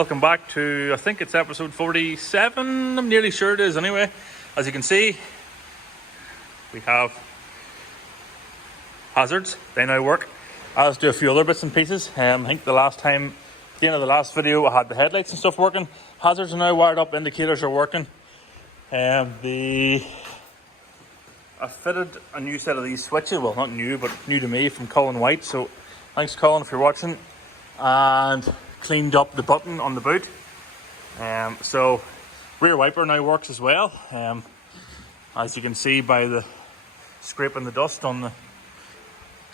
welcome back to, I think it's episode 47, I'm nearly sure it is anyway. As you can see, we have hazards, they now work, as do a few other bits and pieces. I think the last time, at the end of the last video, I had the headlights and stuff working. Hazards are now wired up, indicators are working. I fitted a new set of these switches, well not new, but new to me, from Colin White, so thanks Colin if you're watching. And cleaned up the button on the boot. So rear wiper now works as well, as you can see by the scraping the dust on the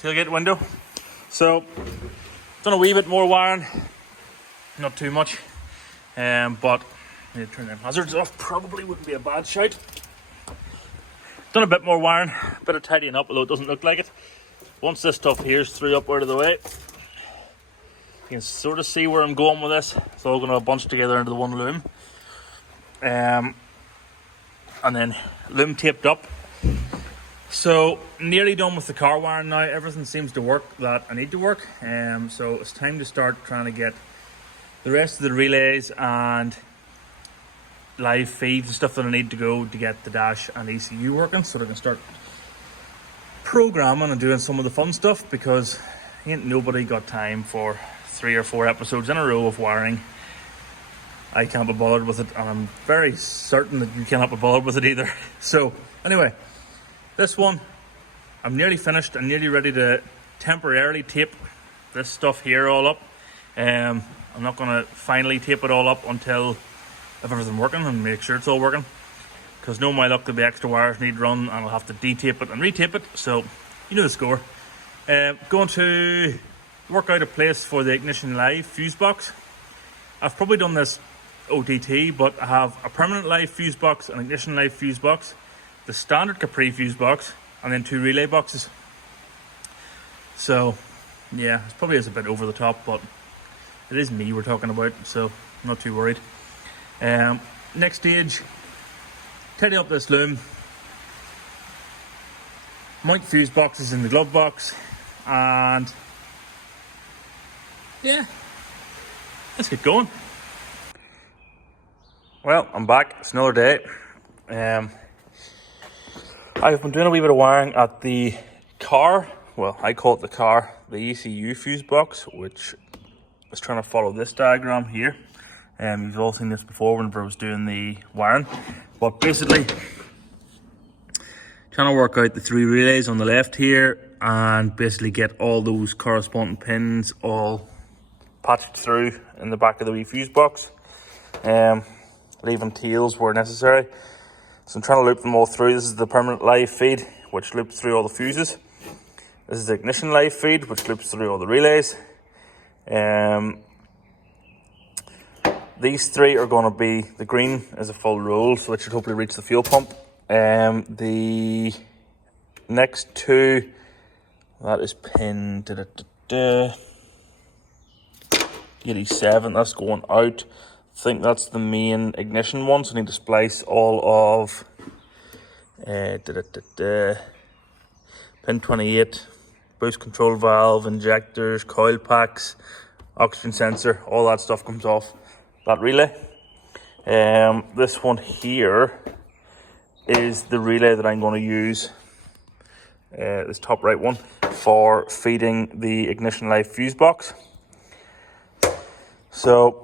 tailgate window. So done a wee bit more wiring, not too much, but I need to turn them hazards off, probably wouldn't be a bad shout. Done a bit more wiring, a bit of tidying up, although it doesn't look like it. Once this stuff here is through up out of the way, you can sort of see where I'm going with this. It's all going to bunch together into the one loom. And then loom taped up. So nearly done with the car wiring now. Everything seems to work that I need to work. So it's time to start trying to get the rest of the relays and live feeds and stuff that I need to go to get the dash and ECU working, so that I can start programming and doing some of the fun stuff, because ain't nobody got time for 3 or 4 episodes in a row of wiring. I can't be bothered with it, and I'm very certain that you cannot be bothered with it either. So anyway, this one, I'm nearly finished. I'm nearly ready to temporarily tape this stuff here all up. I'm not going to finally tape it all up until if everything's working and make sure it's all working, because no my luck there'll be extra wires need run and I'll have to de-tape it and re-tape it. So you know the score. Going to work out a place for the Ignition Live fuse box. I've probably done this OTT, but I have a permanent live fuse box, an Ignition Live fuse box, the standard Capri fuse box, and then 2 relay boxes. So yeah, it probably is a bit over the top, but it is me we're talking about, so I'm not too worried. Next stage, tidy up this loom, mount fuse boxes in the glove box, and yeah, let's get going. Well, I'm back. It's another day. I've been doing a wee bit of wiring at the car. Well, I call it the car, the ECU fuse box, which is trying to follow this diagram here. You've all seen this before whenever I was doing the wiring. But basically, trying to work out the 3 relays on the left here, and basically get all those corresponding pins all patched through in the back of the wee fuse box, leaving tails where necessary. So I'm trying to loop them all through. This is the permanent live feed, which loops through all the fuses. This is the Ignition Live feed, which loops through all the relays. These 3 are going to be, the green is a full roll, so that should hopefully reach the fuel pump. The next 2, that is pin 87, that's going out. I think that's the main ignition one, so I need to splice all of pin 28, boost control valve, injectors, coil packs, oxygen sensor, all that stuff comes off that relay. This one here is the relay that I'm going to use, this top right one, for feeding the Ignition Live fuse box. So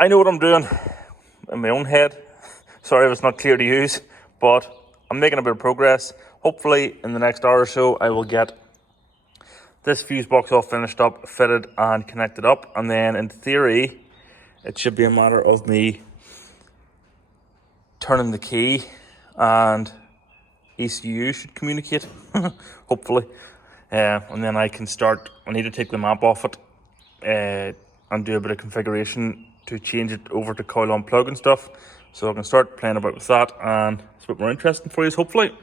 I know what I'm doing in my own head. Sorry if it's not clear to use, but I'm making a bit of progress. Hopefully in the next hour or so I will get this fuse box all finished up, fitted and connected up, and then in theory it should be a matter of me turning the key and ECU should communicate, hopefully. And then I can start, I need to take the map off it and do a bit of configuration to change it over to coil on plug and stuff, so I can start playing about with that, and it's a bit more interesting for you, hopefully.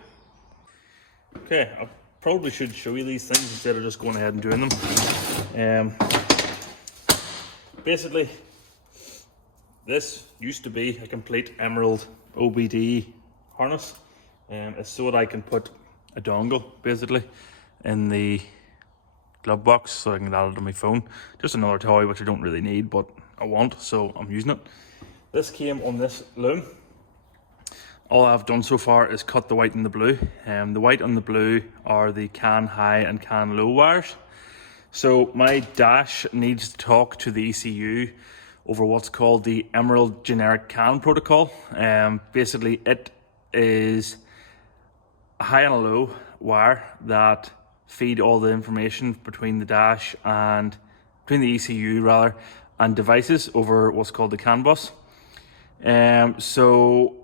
Okay, I probably should show you these things instead of just going ahead and doing them. Basically, this used to be a complete emerald OBD harness. It's so that I can put a dongle basically in the glove box so I can add it to my phone. Just another toy which I don't really need, but I want, so I'm using it. This came on this loom. All I've done so far is cut the white and the blue. The white and the blue are the CAN high and CAN low wires. So my dash needs to talk to the ECU over what's called the Emerald Generic CAN protocol. Basically, it is a high and a low wire that feed all the information between the dash and between the ECU rather and devices over what's called the CAN bus. So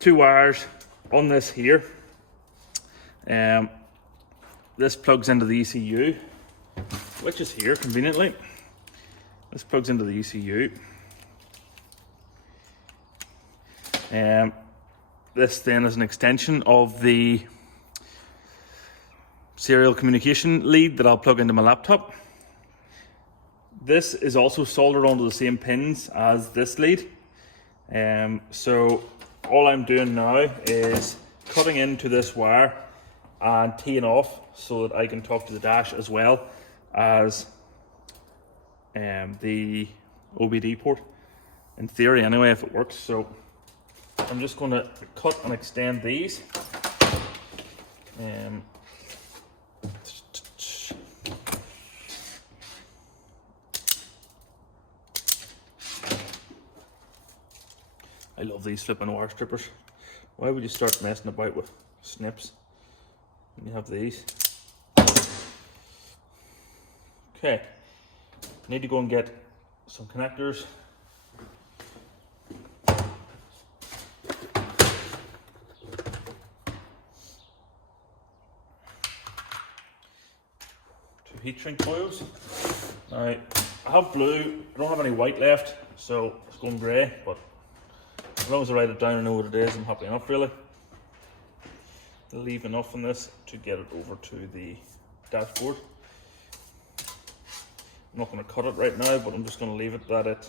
2 wires on this here. This plugs into the ECU, which is here conveniently. This plugs into the ECU. This then is an extension of the serial communication lead that I'll plug into my laptop. This is also soldered onto the same pins as this lead. So all I'm doing now is cutting into this wire and teeing off so that I can talk to the dash as well as the OBD port, in theory anyway, if it works. So I'm just going to cut and extend these. I love these flipping wire strippers. Why would you start messing about with snips when you have these? Okay, need to go and get some connectors. Heat shrink coils. Now, I have blue, I don't have any white left, so it's going grey, but as long as I write it down and know what it is, I'm happy enough really. I'll leave enough on this to get it over to the dashboard. I'm not going to cut it right now, but I'm just going to leave it that it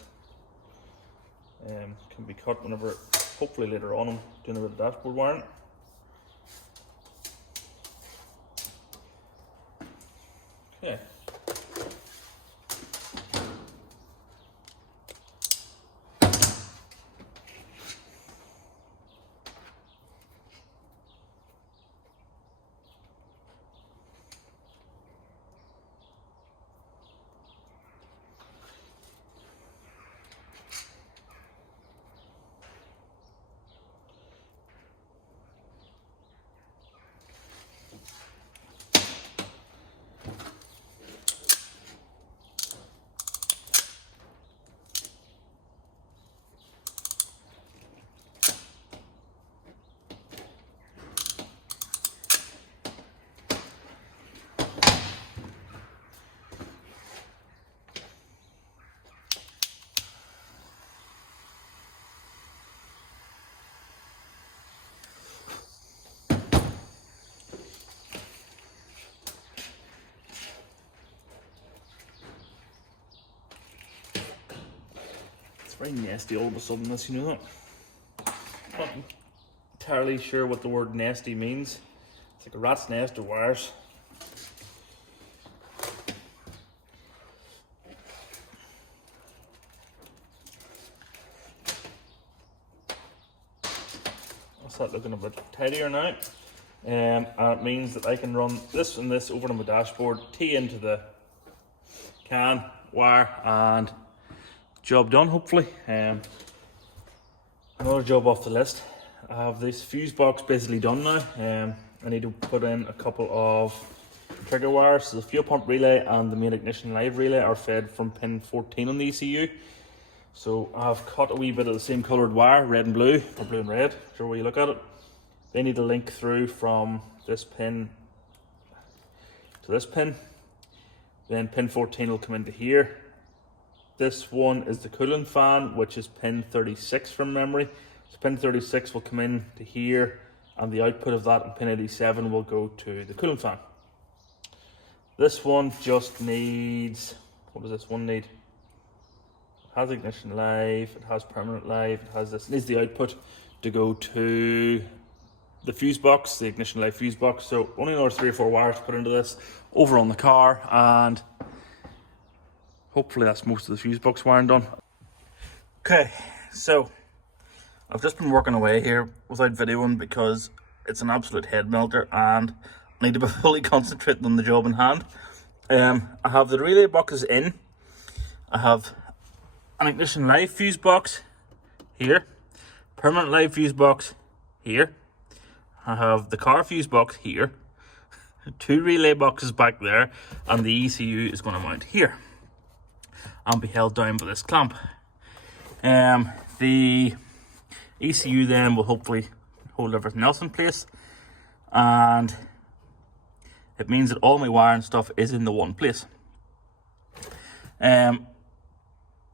can be cut whenever, hopefully later on, I'm doing a bit of dashboard wiring. Okay. Very nasty all of a sudden, this, you know that? Not entirely sure what the word nasty means. It's like a rat's nest of wires. What's that looking a bit tidier now? And it means that I can run this and this over to my dashboard, tee into the CAN wire, and job done, hopefully. Another job off the list. I have this fuse box basically done now. I need to put in a couple of trigger wires. So the fuel pump relay and the main ignition live relay are fed from pin 14 on the ECU. So I've cut a wee bit of the same coloured wire, red and blue, or blue and red, whichever way you look at it. They need to link through from this pin to this pin. Then pin 14 will come into here. This one is the cooling fan, which is pin 36 from memory. So pin 36 will come in to here, and the output of that and pin 87 will go to the cooling fan. This one just needs, what does this one need? It has ignition live, it has permanent live, it has this, it needs the output to go to the fuse box, the ignition live fuse box. So only another 3 or 4 wires to put into this over on the car, and hopefully that's most of the fuse box wiring done. Okay, so I've just been working away here without videoing because it's an absolute head melter and I need to be fully concentrating on the job in hand. I have the relay boxes in. I have an ignition live fuse box here, permanent live fuse box here. I have the car fuse box here, 2 relay boxes back there, and the ECU is going to mount here and be held down by this clamp. The ECU then will hopefully hold everything else in place, and it means that all my wiring stuff is in the one place.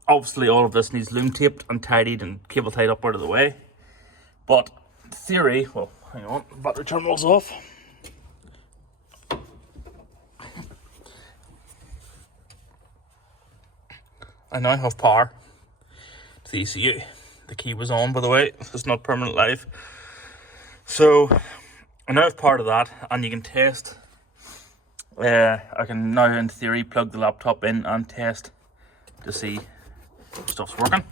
Obviously all of this needs loom taped and tidied and cable tied up out of the way, but in theory, well, hang on, battery terminal's off. I now have power to the ECU. The key was on, by the way. It's not permanent live. So I now have power to that, and you can test. I can now, in theory, plug the laptop in and test to see if stuff's working.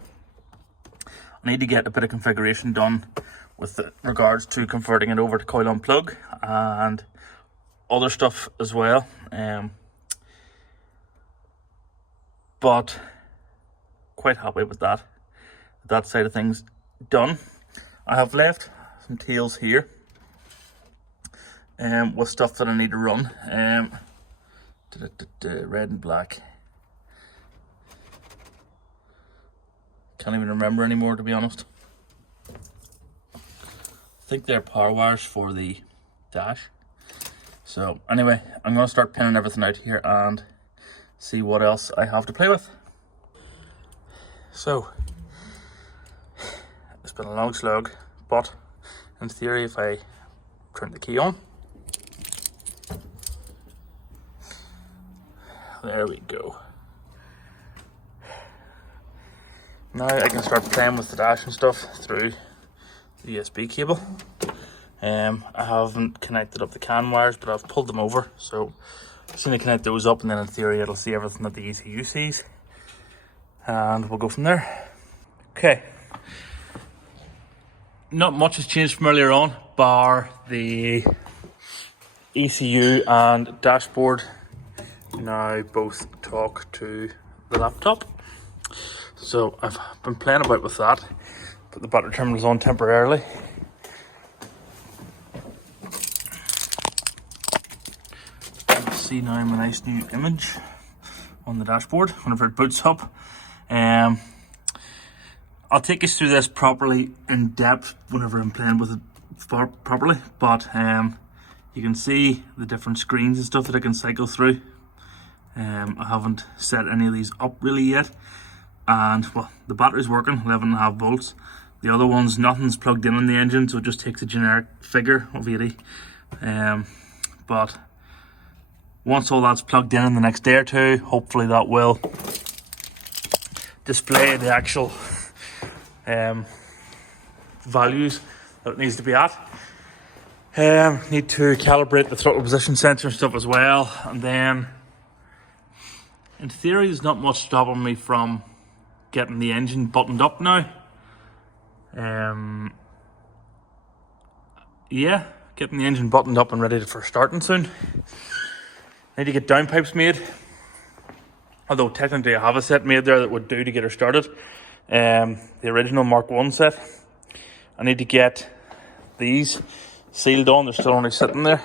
I need to get a bit of configuration done with regards to converting it over to coil on plug and other stuff as well. But quite happy with that side of things done. I have left some tails here with stuff that I need to run. Red and black. Can't even remember anymore, to be honest. I think they're power wires for the dash. So anyway, I'm going to start pinning everything out here and see what else I have to play with. So it's been a long slog, but in theory, if I turn the key on, there we go. Now I can start playing with the dash and stuff through the USB cable. I haven't connected up the CAN wires, but I've pulled them over, so I'm just going to connect those up, and then in theory it'll see everything that the ECU sees, and we'll go from there. Okay, not much has changed from earlier on, bar the ECU and dashboard now both talk to the laptop. So I've been playing about with that. Put the battery terminals on temporarily. You'll see now my nice new image on the dashboard whenever it boots up. I'll take you through this properly in depth whenever I'm playing with it properly, but you can see the different screens and stuff that I can cycle through. I haven't set any of these up really yet. And well, the battery's working, 11.5 volts. The other ones, nothing's plugged in the engine, so it just takes a generic figure of 80. But once all that's plugged in the next day or two, hopefully that will display the actual values that it needs to be at. Need to calibrate the throttle position sensor and stuff as well. And then, in theory, there's not much stopping me from getting the engine buttoned up now. Yeah, getting the engine buttoned up and ready for starting soon. Need to get downpipes made, although technically I have a set made there that would do to get her started. The original Mark 1 set. I need to get these sealed on, they're still only sitting there.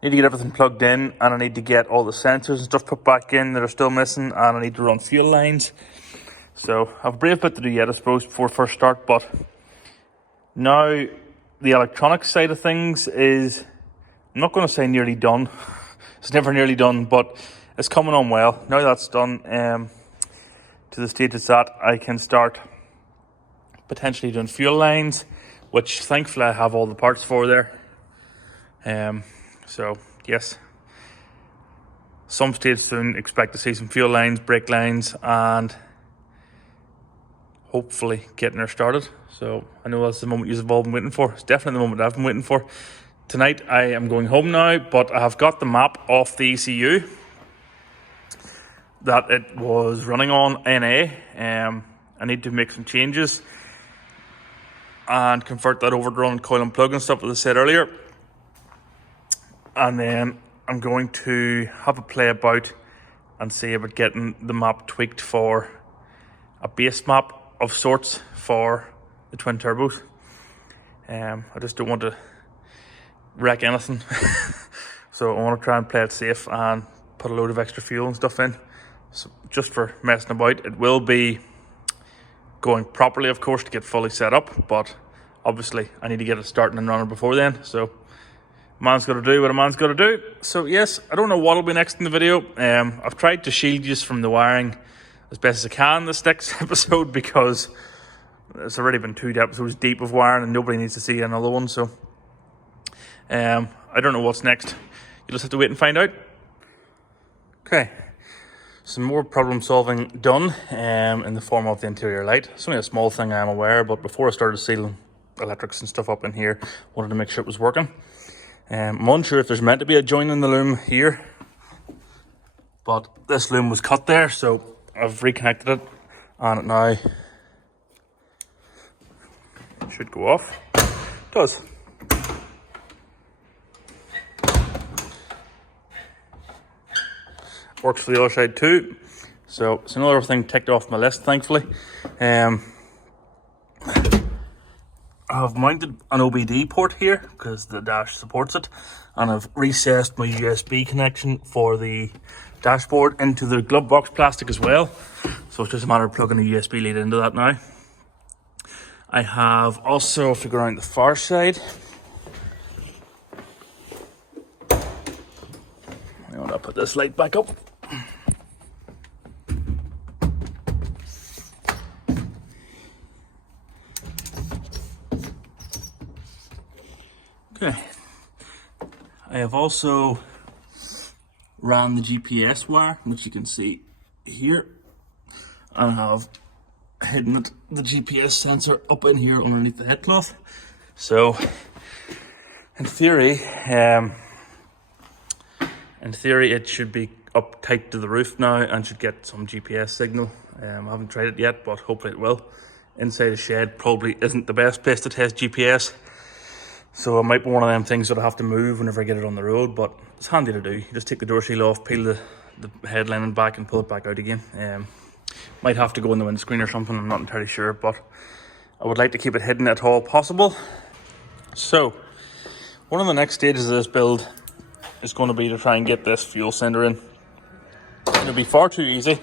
Need to get everything plugged in, and I need to get all the sensors and stuff put back in that are still missing, and I need to run fuel lines. So I've a brave bit to do yet, I suppose, before first start, but now the electronics side of things is, I'm not going to say nearly done. It's never nearly done, but it's coming on well. Now that's done, to the stage it's at, I can start potentially doing fuel lines, which thankfully I have all the parts for there. So yes, some stage soon expect to see some fuel lines, brake lines, and hopefully getting her started. So I know that's the moment you've all been waiting for. It's definitely the moment I've been waiting for. Tonight I am going home now, but I have got the map off the ECU. that it was running on NA. I need to make some changes and convert that over to coil and plug and stuff, as I said earlier. And then I'm going to have a play about and see about getting the map tweaked for a base map of sorts for the twin turbos. I just don't want to wreck anything. So I want to try and play it safe and put a load of extra fuel and stuff in. So just for messing about. It will be going properly, of course, to get fully set up, but obviously I need to get it starting and running before then. So a man's got to do what a man's got to do. So yes, I don't know what will be next in the video. I've tried to shield you from the wiring as best as I can this next episode, because it's already been 2 episodes deep of wiring and nobody needs to see another one. So I don't know what's next. You'll just have to wait and find out. Okay, some more problem solving done in the form of the interior light. It's only a small thing, I am aware, but before I started sealing electrics and stuff up in here, wanted to make sure it was working. I'm unsure if there's meant to be a joint in the loom here, but this loom was cut there, so I've reconnected it and it now should go off. It does. Works for the other side too. So it's another thing ticked off my list, thankfully. I've mounted an OBD port here because the dash supports it, and I've recessed my USB connection for the dashboard into the glove box plastic as well. So it's just a matter of plugging a USB lead into that now. I have also figured out the far side. I want to put this light back up. Okay, I have also ran the GPS wire, which you can see here, and I have hidden the GPS sensor up in here underneath the headcloth. So in theory it should be up tight to the roof now and should get some GPS signal. I haven't tried it yet, but hopefully it will. Inside a shed probably isn't the best place to test GPS. So it might be one of them things that I have to move whenever I get it on the road, but it's handy to do. You just take the door seal off, peel the head linen back and pull it back out again. Might have to go in the windscreen or something, I'm not entirely sure, but I would like to keep it hidden at all possible. So one of the next stages of this build is going to be to try and get this fuel sender in. It'll be far too easy,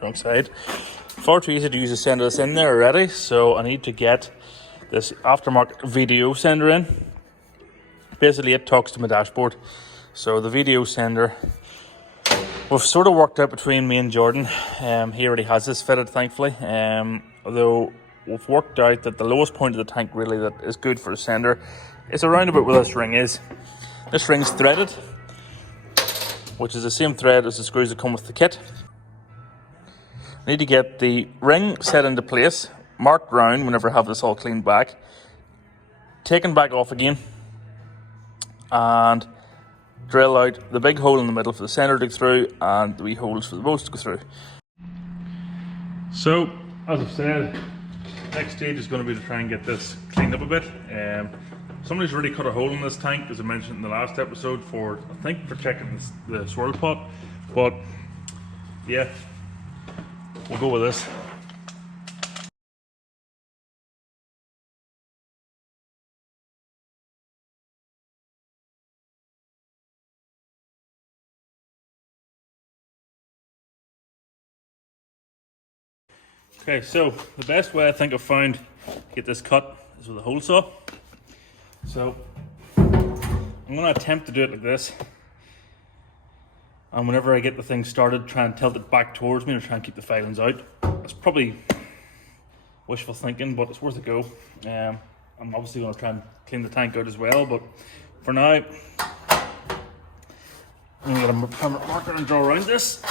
wrong side, far too easy to use a sender that's in there already, so I need to get this aftermarket VDO sender in. Basically it talks to my dashboard. So the VDO sender, we've sort of worked out between me and Jordan. He already has this fitted, thankfully. Although we've worked out that the lowest point of the tank really that is good for the sender is around about where this ring is. This ring's threaded, which is the same thread as the screws that come with the kit. I need to get the ring set into place, marked round whenever I have this all cleaned back, taken back off again, and drill out the big hole in the middle for the sender to go through and the wee holes for the bolts to go through. So, as I've said, next stage is going to be to try and get this cleaned up a bit. Somebody's already cut a hole in this tank, as I mentioned in the last episode, for, I think, for checking the swirl pot, but yeah, we'll go with this. Okay, so the best way I think I've found to get this cut is with a hole saw. So I'm going to attempt to do it like this, and whenever I get the thing started, try and tilt it back towards me to try and keep the filings out. It's probably wishful thinking, but it's worth a go. I'm obviously going to try and clean the tank out as well, but for now I'm going to get a permanent marker and draw around this.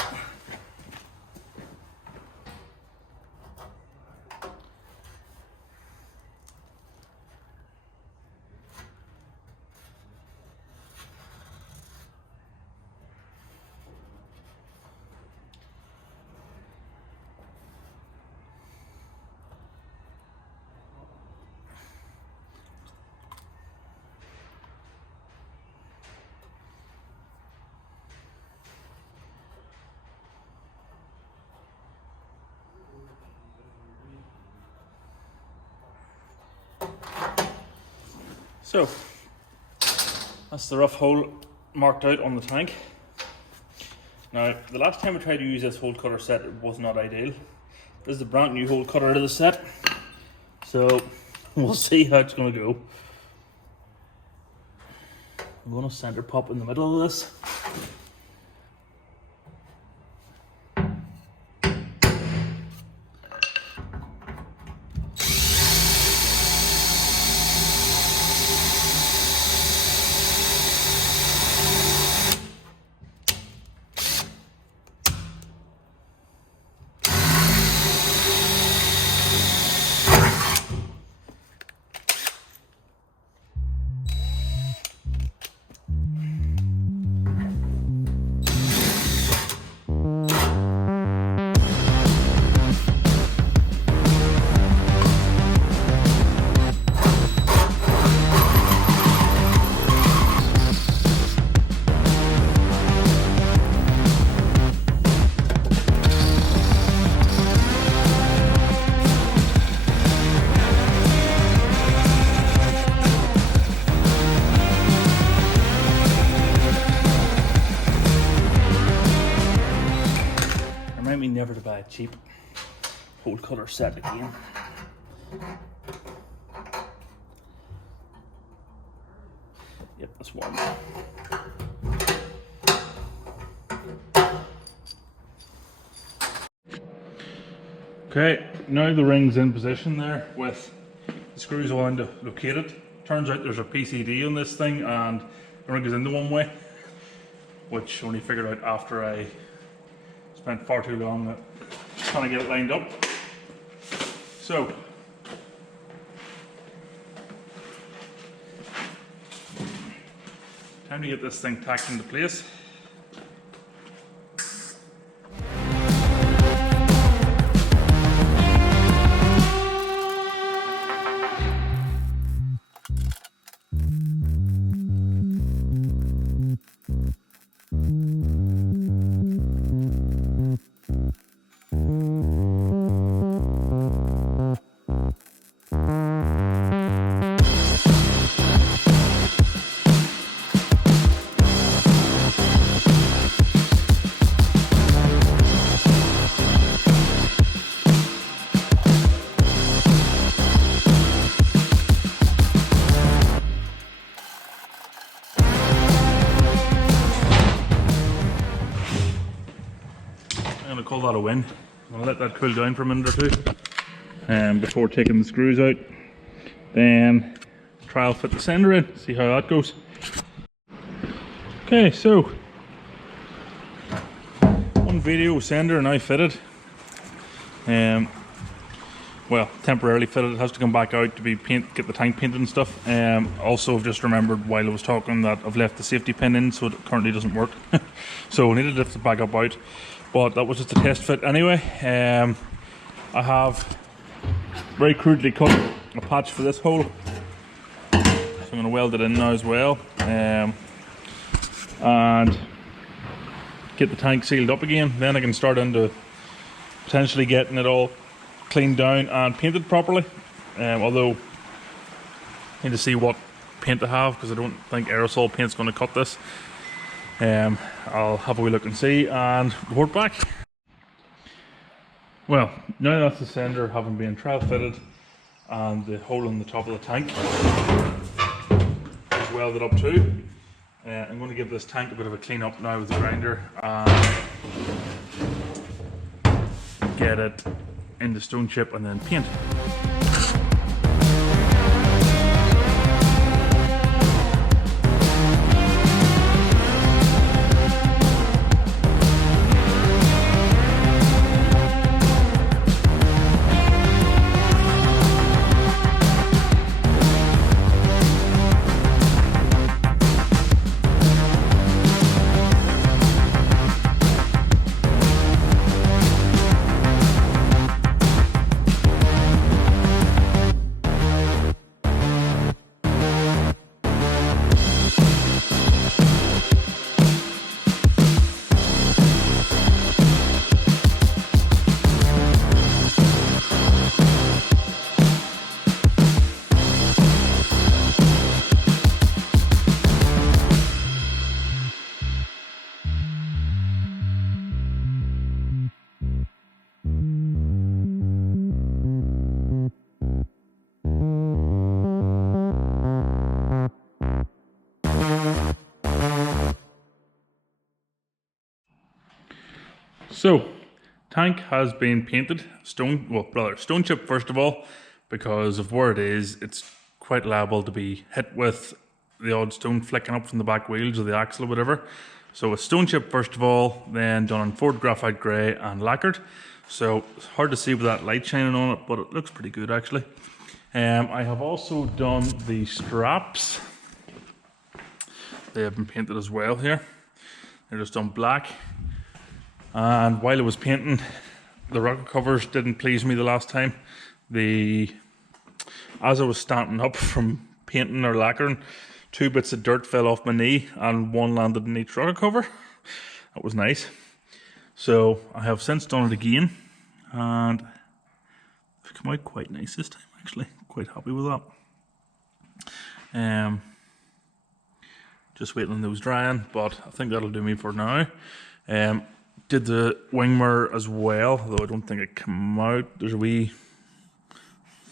So that's the rough hole marked out on the tank. Now, the last time I tried to use this hole cutter set, it was not ideal. This is the brand new hole cutter out of the set, so we'll see how it's going to go. I'm going to center pop in the middle of this. Never to buy a cheap hole cutter set again. Yep, that's one. Okay, now the ring's in position there with the screws on to locate it. Turns out there's a PCD on this thing and the ring goes into one way, which I only figured out after I spent far too long trying to get it lined up. So, time to get this thing tacked into place. Call that a win. I'm going to let that cool down for a minute or two before taking the screws out. Then trial fit the sender in, see how that goes. Okay, so one video sender now fitted. Well, temporarily fitted. It has to come back out to be get the tank painted and stuff. Also, I've just remembered while I was talking that I've left the safety pin in, so it currently doesn't work. So I needed to lift it back up out. But that was just a test fit anyway. I have very crudely cut a patch for this hole, so I'm going to weld it in now as well, and get the tank sealed up again. Then I can start into potentially getting it all cleaned down and painted properly. Although I need to see what paint I have, because I don't think aerosol paint's going to cut this. I'll have a wee look and see and report back. Well, now that's the sender having been trial fitted and the hole in the top of the tank is welded up too. I'm going to give this tank a bit of a clean up now with the grinder and get it into stone chip and then paint. So, tank has been painted stone chip first of all, because of where it is. It's quite liable to be hit with the odd stone flicking up from the back wheels or the axle or whatever. So it's stone chip first of all, then done in Ford graphite grey and lacquered. So it's hard to see with that light shining on it, but it looks pretty good actually. I have also done the straps. They have been painted as well here. They're just done black. And while I was painting, the rocker covers didn't please me the last time. As I was standing up from painting or lacquering, 2 bits of dirt fell off my knee and 1 landed in each rocker cover. That was nice. So I have since done it again, and it's come out quite nice this time actually. Quite happy with that. Just waiting on those drying, but I think that'll do me for now. Did the wing mirror as well, though I don't think it came out. There's a wee, I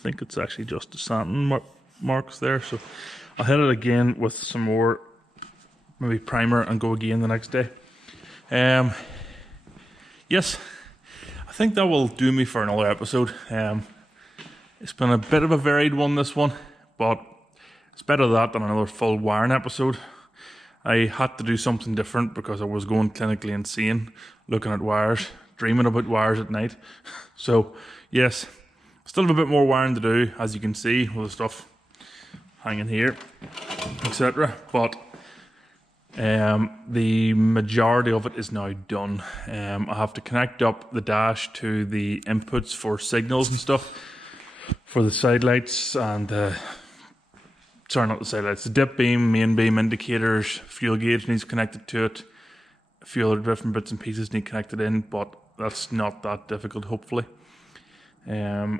think it's actually just the sanding marks there. So I'll hit it again with some more, maybe primer, and go again the next day. Yes, I think that will do me for another episode. It's been a bit of a varied one, this one, but it's better that than another full wiring episode. I had to do something different because I was going clinically insane, looking at wires, dreaming about wires at night. So, yes, still have a bit more wiring to do, as you can see, with the stuff hanging here, etc. But the majority of it is now done. I have to connect up the dash to the inputs for signals and stuff, for the side lights and sorry, not the side lights, the dip beam, main beam indicators, fuel gauge needs connected to it, a few other different bits and pieces need connected in, but that's not that difficult, hopefully. Yeah,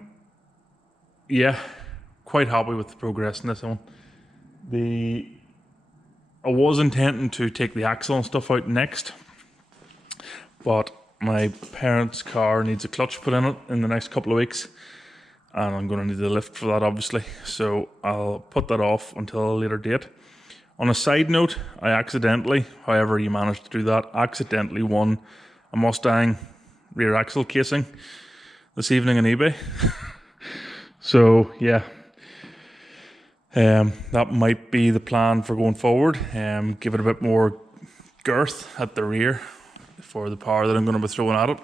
quite happy with the progress in this one. I was intending to take the axle and stuff out next, but my parents' car needs a clutch put in it in the next couple of weeks, and I'm going to need the lift for that obviously, so I'll put that off until a later date. On a side note, I accidentally, however you managed to do that, accidentally won a Mustang rear axle casing this evening on eBay. So yeah, that might be the plan for going forward. Give it a bit more girth at the rear for the power that I'm going to be throwing at it.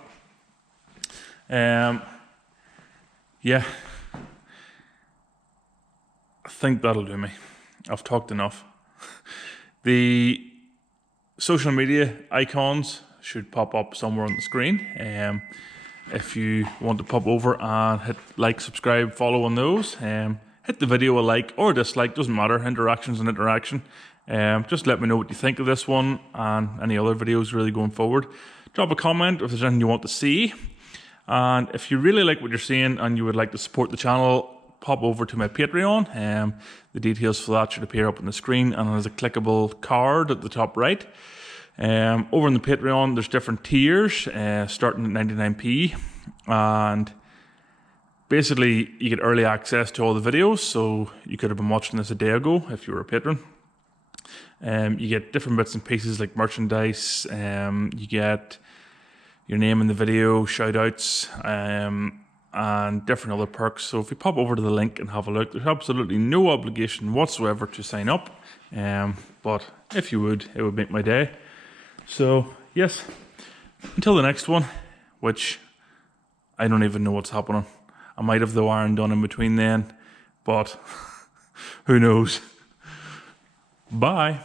Yeah, I think that'll do me. I've talked enough. The social media icons should pop up somewhere on the screen. If you want to pop over and hit like, subscribe, follow on those. Hit the video a like or a dislike, doesn't matter. Interaction's an interaction. Just let me know what you think of this one and any other videos really going forward. Drop a comment if there's anything you want to see. And if you really like what you're seeing and you would like to support the channel, pop over to my Patreon. The details for that should appear up on the screen, and there's a clickable card at the top right. Over in the Patreon, there's different tiers, starting at 99p, and basically you get early access to all the videos, so you could have been watching this a day ago if you were a patron. You get different bits and pieces like merchandise, you get your name in the video, shout outs, and different other perks. So if you pop over to the link and have a look, there's absolutely no obligation whatsoever to sign up, but if you would, it would make my day. So yes, until the next one, which I don't even know what's happening. I might have the wiring done in between then, but who knows. Bye.